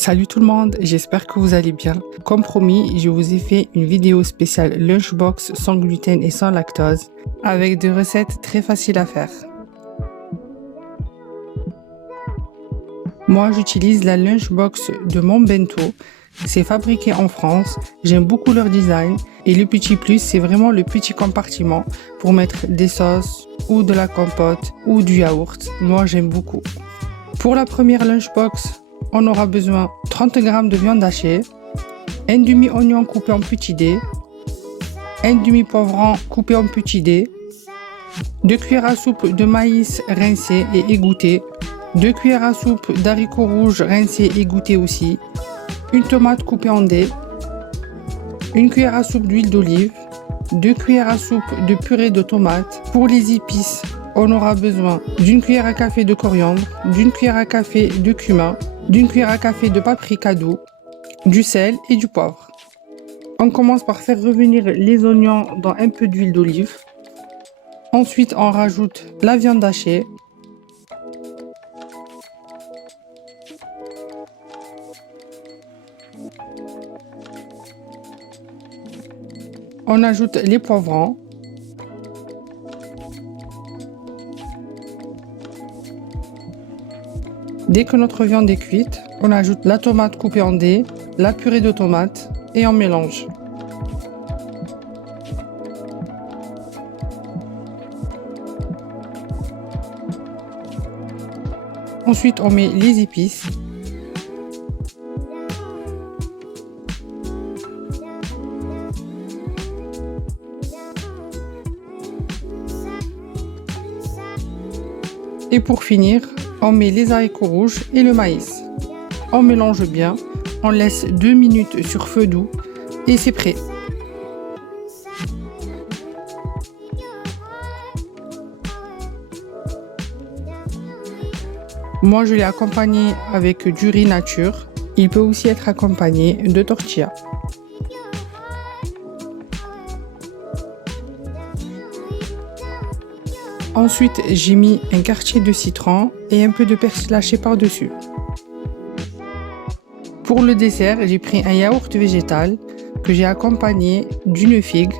Salut tout le monde, j'espère que vous allez bien. Comme promis, je vous ai fait une vidéo spéciale lunchbox sans gluten et sans lactose avec des recettes très faciles à faire. Moi, j'utilise la lunchbox de Mon Bento. C'est fabriqué en France, j'aime beaucoup leur design et le petit plus, c'est vraiment le petit compartiment pour mettre des sauces ou de la compote ou du yaourt. Moi, j'aime beaucoup. Pour la première lunchbox, on aura besoin 30 g de viande hachée, un demi-oignon coupé en petits dés, un demi-poivron coupé en petits dés, 2 cuillères à soupe de maïs rincé et égoutté, 2 cuillères à soupe d'haricots rouges rincés et égouttés aussi, une tomate coupée en dés, 1 cuillère à soupe d'huile d'olive, 2 cuillères à soupe de purée de tomates. Pour les épices, on aura besoin d'une cuillère à café de coriandre, d'une cuillère à café de cumin, d'une cuillère à café de paprika doux, du sel et du poivre. On commence par faire revenir les oignons dans un peu d'huile d'olive. Ensuite, on rajoute la viande hachée. On ajoute les poivrons. Dès que notre viande est cuite, on ajoute la tomate coupée en dés, la purée de tomates et on mélange. Ensuite, on met les épices. Et pour finir, on met les haricots rouges et le maïs. On mélange bien, on laisse 2 minutes sur feu doux et c'est prêt. Moi, je l'ai accompagné avec du riz nature. Il peut aussi être accompagné de tortillas. Ensuite, j'ai mis un quartier de citron et un peu de persil haché par-dessus. Pour le dessert, j'ai pris un yaourt végétal que j'ai accompagné d'une figue.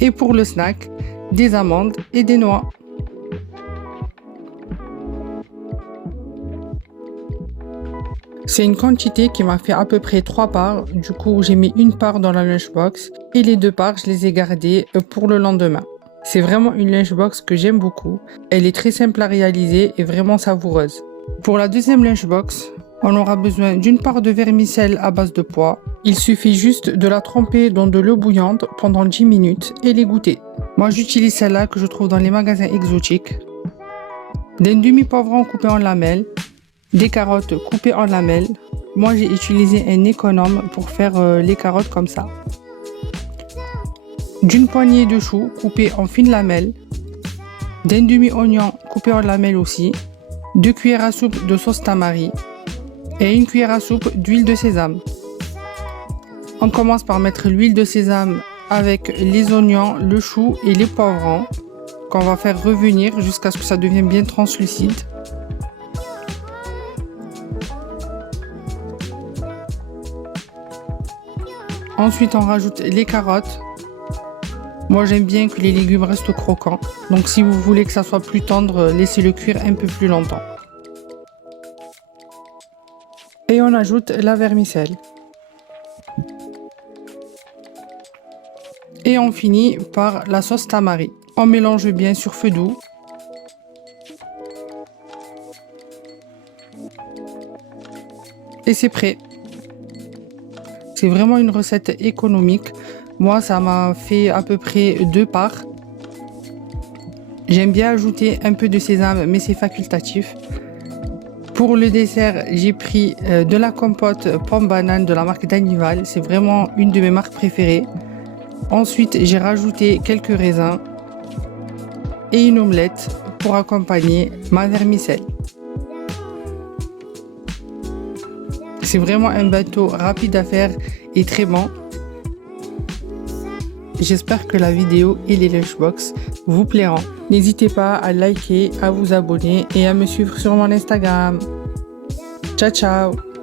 Et pour le snack, des amandes et des noix. C'est une quantité qui m'a fait à peu près 3 parts. Du coup, j'ai mis une part dans la lunchbox et les 2 parts, je les ai gardées pour le lendemain. C'est vraiment une lunchbox que j'aime beaucoup. Elle est très simple à réaliser et vraiment savoureuse. Pour la deuxième lunchbox, on aura besoin d'une part de vermicelle à base de pois. Il suffit juste de la tremper dans de l'eau bouillante pendant 10 minutes et l'égoutter. Moi, j'utilise celle-là que je trouve dans les magasins exotiques. D'un demi-poivron coupé en lamelles, des carottes coupées en lamelles. Moi, j'ai utilisé un économe pour faire les carottes comme ça. D'une poignée de choux coupés en fines lamelles, d'un demi-oignon coupé en lamelles aussi, 2 cuillères à soupe de sauce tamari et 1 cuillère à soupe d'huile de sésame. On commence par mettre l'huile de sésame avec les oignons, le chou et les poivrons qu'on va faire revenir jusqu'à ce que ça devienne bien translucide. Ensuite, on rajoute les carottes. Moi, j'aime bien que les légumes restent croquants. Donc, si vous voulez que ça soit plus tendre, laissez-le cuire un peu plus longtemps. Et on ajoute la vermicelle. Et on finit par la sauce tamari. On mélange bien sur feu doux. Et c'est prêt. C'est vraiment une recette économique. Moi, ça m'a fait à peu près 2 parts. J'aime bien ajouter un peu de sésame, mais c'est facultatif. Pour le dessert, j'ai pris de la compote pomme banane de la marque Danival. C'est vraiment une de mes marques préférées. Ensuite, j'ai rajouté quelques raisins et une omelette pour accompagner ma vermicelle. C'est vraiment un bateau rapide à faire et très bon. J'espère que la vidéo et les lunchbox vous plairont. N'hésitez pas à liker, à vous abonner et à me suivre sur mon Instagram. Ciao ciao!